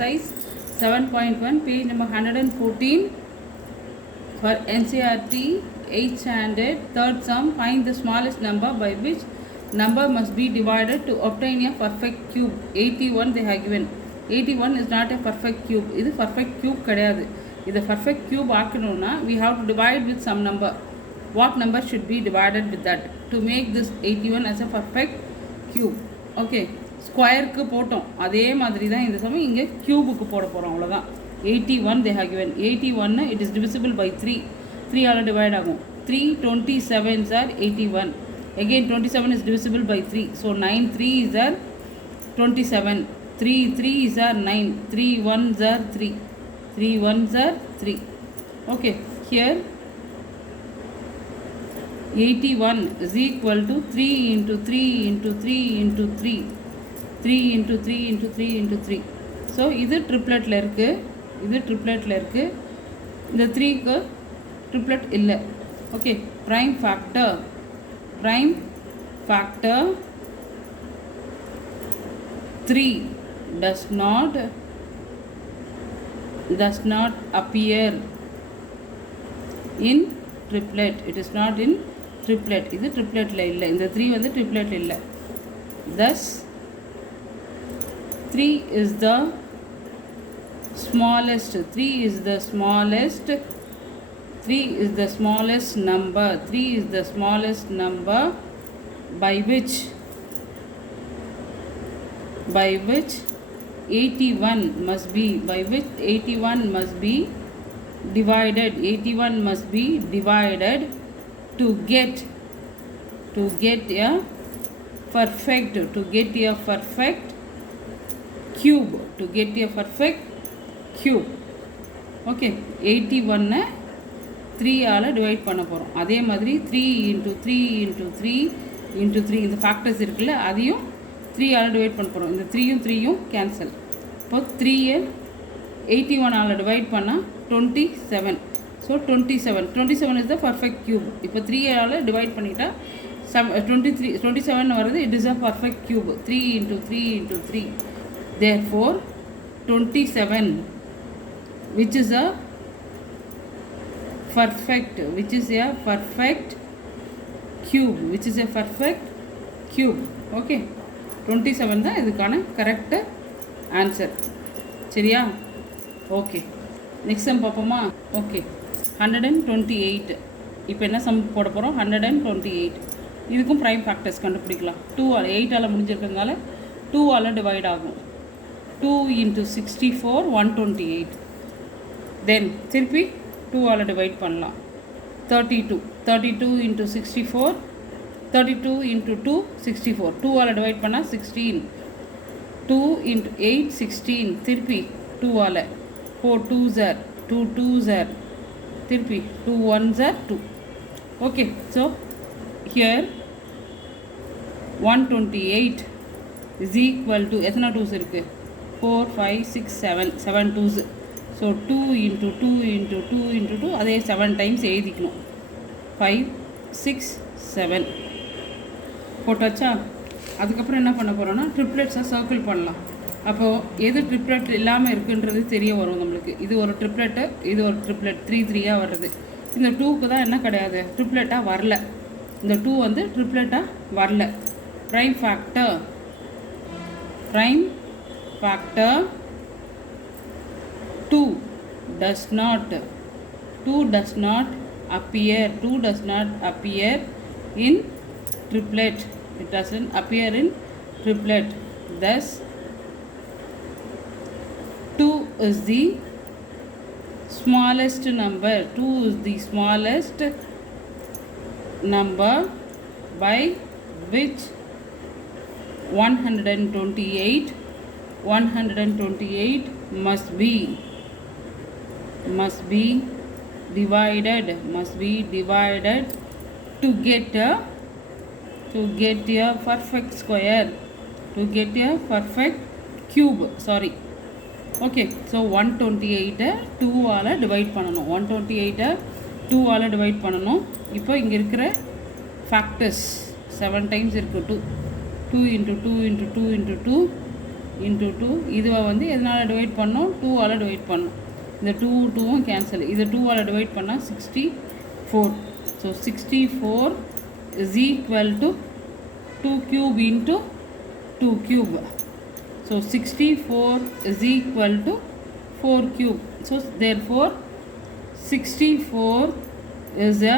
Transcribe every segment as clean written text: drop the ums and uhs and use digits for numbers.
exercise 7.1 page number 114 for NCERT 8th standard third sum. Find the smallest number by which number must be divided to obtain a perfect cube. 81 they have given. 81 is not a perfect cube. This perfect cube கிடையாது. இது perfect cube ஆக்கணும்னா we have to divide with some number. What number should be divided with that to make this 81 as a perfect cube? Okay, ஸ்கொயருக்கு போட்டோம் அதே மாதிரி தான் இந்த சமயம் இங்கே க்யூபுக்கு போட போகிறோம் அவ்வளோதான். 81 they have given. 81 it is divisible by 3. 3 all divide ஆகும். 3 27s are 81. Again 27 is divisible by 3. So 9 3s are 27. 3 3s are 9. 3 1s are 3. 3 1s are 3. Okay, here 81 is equal to 3 into 3 into 3 into 3. 3 into 3 into 3 into 3. So இது ட்ரிப்ளெட்டில் இருக்குது, இது ட்ரிப்ளெட்டில் இருக்குது. இந்த 3க்கு triplet இல்லை. Okay, prime factor 3 does not appear in triplet. It is not in triplet. இது ட்ரிப்ளெட்டில் இல்லை. இந்த 3 வந்து ட்ரிப்ளெட் இல்லை. Thus 3 is the smallest. 3 is the smallest. 3 is the smallest number. 3 is the smallest number by which 81 must be divided. 81 must be divided to get a perfect cube. Okay, 81 3 all divide பண்ண போகிறோம். அதே மாதிரி 3 into 3 into 3 into 3 இந்த factors இருக்குல்ல, அதையும் 3 all divide பண்ண போகிறோம். இந்த 3யும் 3யும் கேன்சல். இப்போ 3 81 ஆல் டிவைட் பண்ணால் 27. So 27 is the perfect cube. இப்போ 3 ஆல் டிவைட் பண்ணிட்டா 27 வருது. It is a perfect cube. 3 into 3 into 3. Therefore 27 which is a perfect cube. Okay, 27 தான் இதுக்கான கரெக்ட் ஆன்சர். சரியா? ஓகே, நெக்ஸ்ட் சம் பார்ப்போமா? ஓகே, 128. இப்போ என்ன சம் போட போகிறோம்? 128. இதுக்கும் ப்ரைம் ஃபேக்டர்ஸ் கண்டுபிடிக்கலாம். 2 ஆல் 8 ஆல் முடிஞ்சிருக்கிறதுனால 2 ஆல் டிவைட் ஆகும். 2 into 64 128. தென் திருப்பி 2 ஆல் டிவைட் பண்ணலாம். 32 into 64 32 into 2 64. 2 ஆல் டிவைட் பண்ணால் 16. 2 into 8 16. திருப்பி 2 all 4 2s are 2 2s are திருப்பி 2 1s are 2. Okay, so here 128 is equal to எத்தனை 2s இருக்குது? 4 5 6 7 2s. So 2 into 2 into 2 into 2 அதே 7 times எழுதிக்கணும். 5 6 7 போட்டாச்சா? அதுக்கப்புறம் என்ன பண்ண போகிறோன்னா ட்ரிப்ளெட்ஸாக சர்க்கிள் பண்ணலாம். அப்போது எது ட்ரிப்ளெட் இல்லாமல் இருக்குன்றது தெரிய வரும் நம்மளுக்கு. இது ஒரு ட்ரிப்ளெட்டு, இது ஒரு ட்ரிப்ளெட் 3 3யாக வருது. இந்த 2க்கு தான் என்ன கிடையாது, ட்ரிப்ளெட்டாக வரல. இந்த 2 வந்து ட்ரிப்ளெட்டாக வரல. Prime factor 2 does not appear in triplet. It doesn't appear in triplet. Thus 2 is the smallest number. 2 is the smallest number by which 128 must be divided to get a perfect square, to get a perfect cube. Sorry. Okay, so 128 2 all divide பண்ணணும். 128 2 all divide பண்ணணும். இப்போ இங்கே இருக்கிற factors 7 times இருக்குது. 2 2 into 2 into 2 into 2 into 2 இதுவை வந்து எதனால் divide பண்ணோம் 2ஆல் டிவைட் பண்ணோம் இந்த 2 கேன்சல் இது 2ஆல் டிவைட் பண்ணால் 64 so 64 is equal to 2 cube into 2 cube so 64 is equal to 4 cube so therefore 64 is a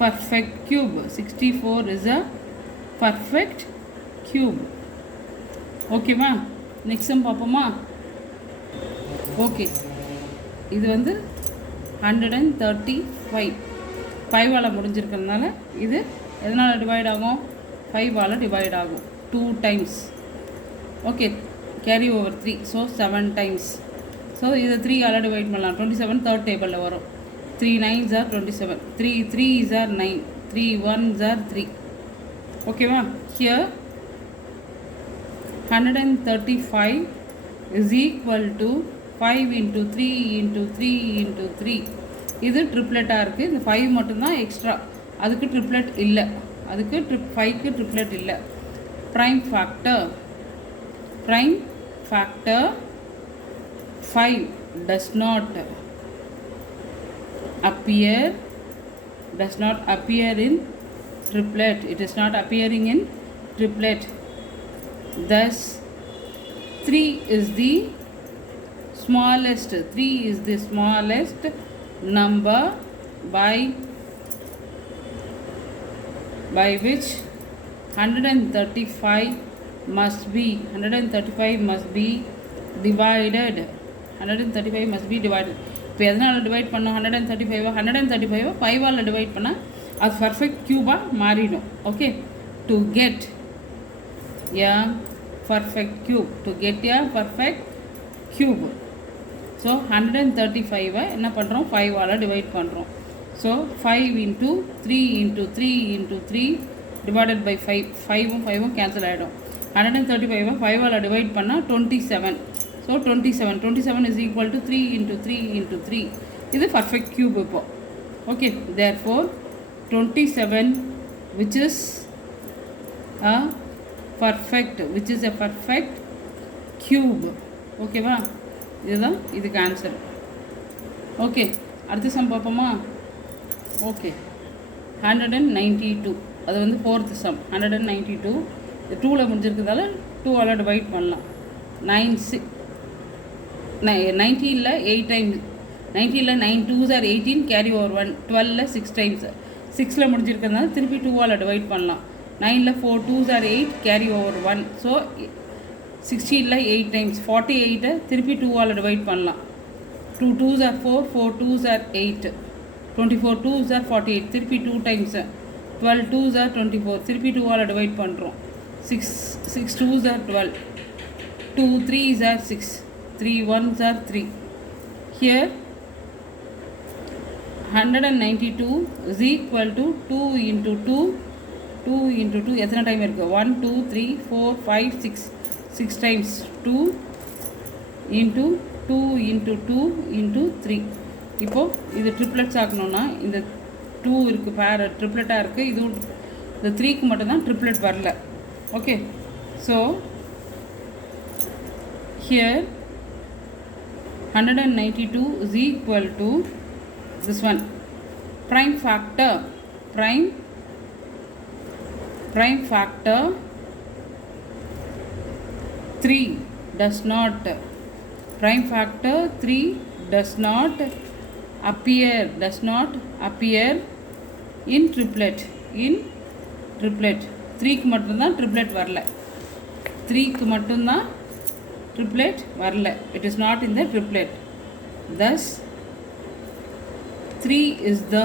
perfect cube 64 is a perfect cube okay ma next sum paapoma okay இது வந்து 135 5ஆல் முடிஞ்சிருக்கிறதுனால இது எதனால் divide ஆகும் 5ஆல் divide ஆகும் 2 times okay carry over 3 so 7 times so இதை 3ஆல் divide பண்ணலாம் 27 third டேபிளில் வரும் 3 9s are 27 3 3s are 9 3 1s are 3 ஓகேவா here 135 is equal to 5 into 3 into 3 into 3 இது ட்ரிப்ளெட்டாக இருக்குது இந்த 5 மட்டும்தான் எக்ஸ்ட்ரா அதுக்கு ட்ரிப்ளெட் இல்லை அதுக்கு 5க்கு ட்ரிப்ளெட் இல்லை prime factor 5 does not appear in triplet it is not appearing in triplet thus 3 is the smallest number by which 135 must be divided இப்போ எதனால் டிவைட் பண்ணோம் 135 5ஆல் டிவைட் பண்ணால் அது பர்ஃபெக்ட் க்யூபாக மாறிடும் okay to get a perfect cube so 135 என்ன பண்ணுறோம் 5ஆல் டிவைட் பண்ணுறோம் so 5 into 3 into 3 into 3 divided by 5 5 cancel ஆகிடும் 135 5ஆல் டிவைட் பண்ணால் 27 so 27 is equal to 3 into 3 into 3 இது பர்ஃபெக்ட் க்யூப் இப்போ okay therefore 27 which is a perfect cube ஓகேவா இதுதான் இதுக்கு ஆன்சர் ஓகே அடுத்த சம் பார்ப்போமா ஓகே 192 அது வந்து ஃபோர்த் சம் 192 2ல் முடிஞ்சிருக்கிறதால 2ஆல் டிவைட் பண்ணலாம் 90ல் 8 times 90ல் 9 2s are 18 கேரி ஓவர் 1 12ல் 6 times 6ல் முடிஞ்சிருக்கிறதுனால திருப்பி 2ஆல் டிவைட் பண்ணலாம் 9ல் 4 2s are 8 carry over 1 so 16ல் 8 times 48 திருப்பி 2ஆல் டிவைட் பண்ணலாம் 2 2s are 4 4 2s are 8 24 2s are 48 திருப்பி 2 times 12 2s are 24 திருப்பி 2ஆல் டிவைட் பண்ணுறோம் 6 2s are 12 2 3s are 6 3 1s are 3 here 192 is equal to 2 into 2 எத்தனை டைம் இருக்குது 1 2 3 4 5 6 times 2 into 2 இப்போது இது ட்ரிப்ளெட்ஸ் ஆக்கணும்னா இந்த 2 இருக்குது பேர் ட்ரிப்ளெட்டாக இருக்குது இதுவும் இந்த 3க்கு மட்டும்தான் ட்ரிப்ளெட் வரல okay so here 192 is equal to this one prime factor 3 does not appear in triplet 3க்கு மட்டும்தான் ட்ரிப்ளெட் வரல it is not in the triplet thus 3 is the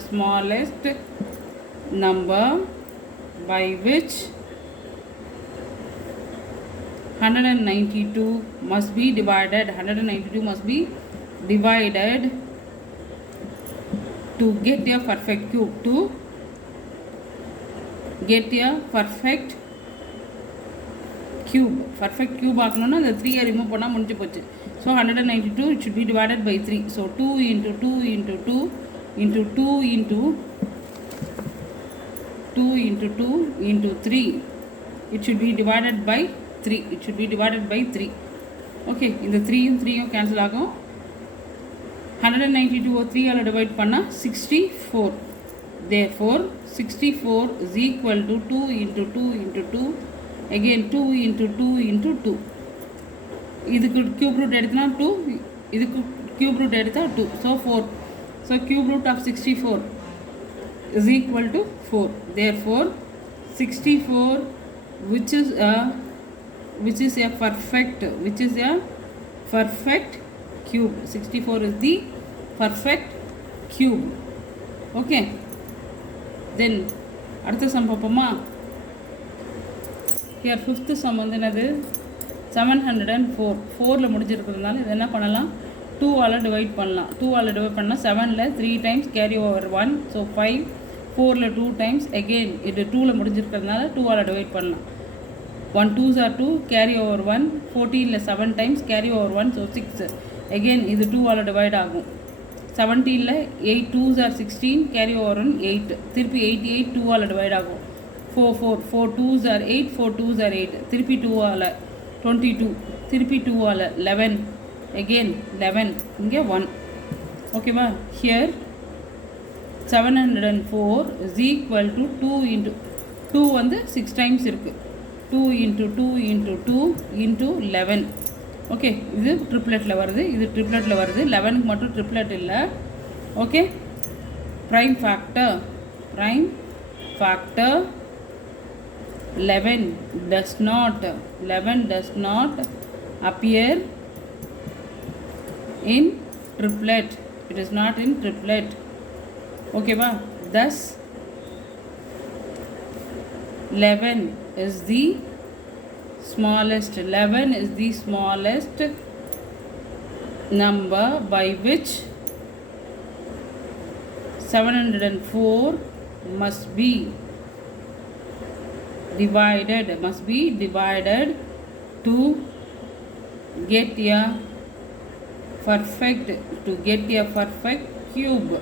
smallest number by which 192 must be divided to get a perfect cube perfect cube ஆகணும்னா அந்த 3 remove பண்ணால் முடிஞ்சு போச்சு so 192 it should be divided by 3 so 2 into 2 into 2 into 2 into 2 into 2 into 3. It should be divided by 3. It should be divided by 3. Okay, இந்த 3யும் 3யும் cancel ஆகும். 192 3 all divide பண்ணா 64. Therefore 64 is equal to 2 into 2 into 2. Again 2 into 2 into 2. இதுக்கு cube root எடுத்தனா 2, இதுக்கு cube root எடுத்தா 2. So 4. So cube root of 64 is equal to 4. Therefore 64 which is a perfect cube. 64 is the perfect cube. Okay, then அடுத்த sum பார்ப்போமா. Here fifth sum வந்து என்னது 704. 4ல முடிஞ்சிருக்கிறதுனால இது என்ன பண்ணலாம், 2 ஆல் டிவைட் பண்ணலாம். 2 ஆல் டிவைட் பண்ணால் 7ல 3 times carry over 1. So 5. 4ல 2 times. Again இது 2ல முடிஞ்சிருக்கிறதுனால 2 ஆல் டிவைட் பண்ணலாம். 1 2s are 2, carry over 1. 14ல 7 times carry over 1. So 6. Again இது 2 ஆல் டிவைட் ஆகும். 17ல 8 2s are 16, கேரி ஓவர் 1 8. திருப்பி 8 2 ஆல் டிவைட் ஆகும். 4 2s are 8, 4 2s are 8. திருப்பி 2 all 22. திருப்பி 2 all 11. again 11. இங்கே 1. ஓகேவா. here 704 is equal to 2 into 2 வந்து 6 டைம்ஸ் இருக்குது. 2 into 2 into 2 into 11. ஓகே, இது ட்ரிப்ளெட்டில் வருது, இது ட்ரிப்ளெட்டில் வருது. 11க்கு மட்டும் ட்ரிப்ளெட் இல்லை. Okay, prime factor 11 does not appear in triplet. It is not in triplet. Okay ba. Thus 11 is the smallest. 11 is the smallest number by which 704 must be divided to get a perfect cube.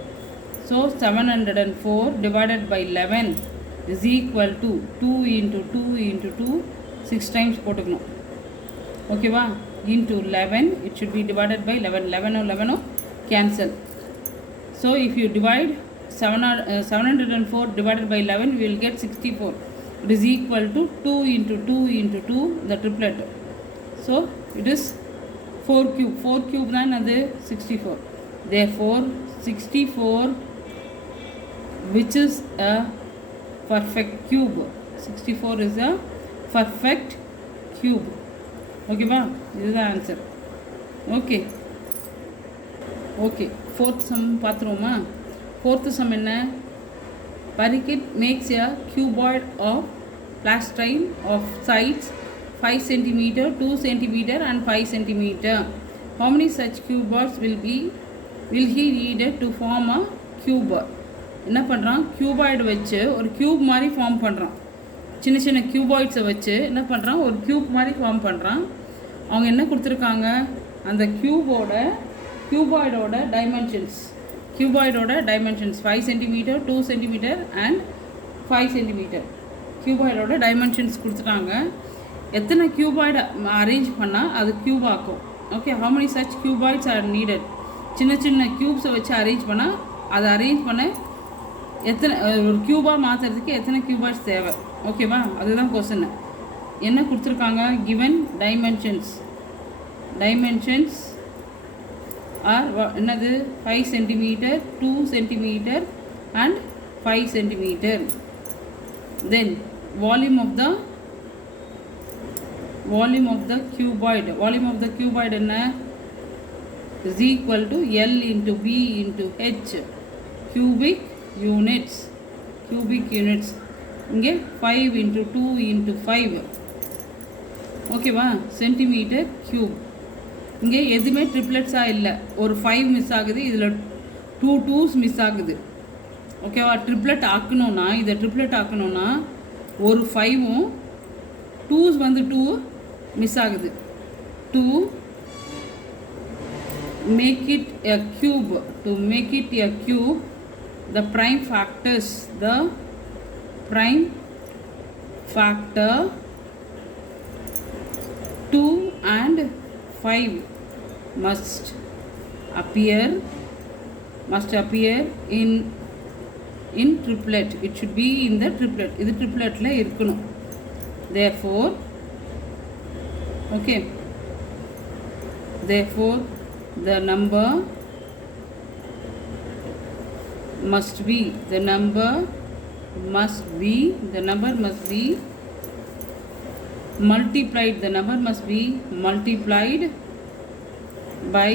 So 704 divided by 11 is equal to 2 into 2 into 2, 6 times போட்டுக்கணும். ஓகேவா. into 11, it should be divided by 11. 11 cancel. So if you divide 704 divided by 11, we will get 64. It is equal to 2 into 2 into 2, the triplet. So it is 4 cube. 4 cube தான் அது 64. Therefore 64 which is a perfect cube. 64 is a perfect cube. Okay ba. This is the answer. Okay. Fourth sum பார்த்துருவோமா. Fourth sum என்ன, Parikit makes a cuboid of plastine of sides 5 cm, 2 cm and 5 cm. How many such cuboids will he needed to form a cube? என்ன பண்ணுறான், cuboid வச்சு ஒரு cube மாதிரி form பண்ணுறான். சின்ன சின்ன க்யூபாய்ட்ஸை வச்சு என்ன பண்ணுறான், ஒரு க்யூப் மாதிரி ஃபார்ம் பண்ணுறான். அவங்க என்ன கொடுத்துருக்காங்க, அந்த கியூபாய்டோட dimensions 5 cm, 2 cm and 5 cm. கியூபாய்டோட டைமென்ஷன்ஸ் கொடுத்துட்டாங்க. எத்தனை கியூபாய்டு அரேஞ்ச் பண்ணால் அது க்யூப் ஆக்கும். Okay, how many such cuboids are needed? சின்ன சின்ன க்யூப்ஸை வச்சு அரேஞ்ச் பண்ணால் அதை அரேஞ்ச் பண்ண எத்தனை ஒரு க்யூபாக மாற்றுறதுக்கு எத்தனை கியூபாய்ட்ஸ் தேவை. ஓகேவா, அதுதான் கொஸ்டின். என்ன கொடுத்துருக்காங்க, கிவன் டைமென்ஷன்ஸ் ஆர் என்னது 5 cm, 2 cm and 5 cm. Then volume of the cuboid என்ன, is equal to L into B into H cubic units. இங்கே 5 into 2 into 5. ஓகேவா, சென்டிமீட்டர் கியூப். இங்கே எதுவுமே ட்ரிப்ளெட்ஸாக இல்லை. ஒரு 5 மிஸ் ஆகுது, இதில் 2 2s மிஸ் ஆகுது. ஓகேவா, ட்ரிப்ளெட் ஆக்கணும்னா ஒரு 5ம் 2s வந்து 2 மிஸ் ஆகுது. to make it a cube, the prime factors prime factor 2 and 5 must appear in triplet. It should be in the triplet. இது tripletல இருக்கணும். Therefore, okay, therefore the number must be multiplied. The number must be multiplied by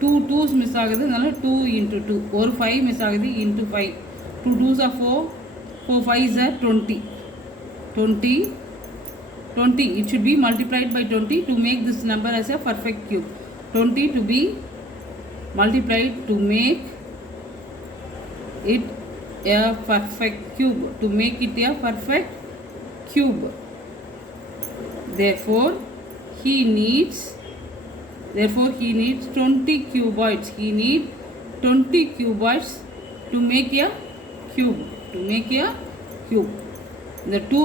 2 2s miss ஆகுது, அதனால 2 into 2, ஒரு 5 miss ஆகுது into 5, 2 2s are 4, 4 5s are 20. It should be multiplied by 20 to make this number as a perfect cube. 20 to be multiplied to make it a perfect cube. Therefore he needs 20 cuboids. He needs 20 cuboids to make a cube. இந்த 2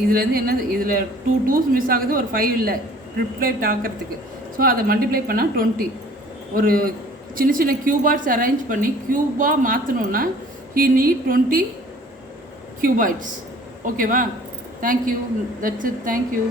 இதுலேருந்து என்ன, இதில் 2 2s miss ஆகுது, ஒரு 5 இல்லை ட்ரிப்ளேட் ஆக்கிறதுக்கு. So அதை multiply பண்ணால் 20. ஒரு சின்ன சின்ன கியூபாய்ட்ஸ் அரேஞ்ச் பண்ணி க்யூபாக மாற்றணுன்னா he need 20 cuboids. ஓகேவா? தேங்க்யூ. That's it. தேங்க்யூ.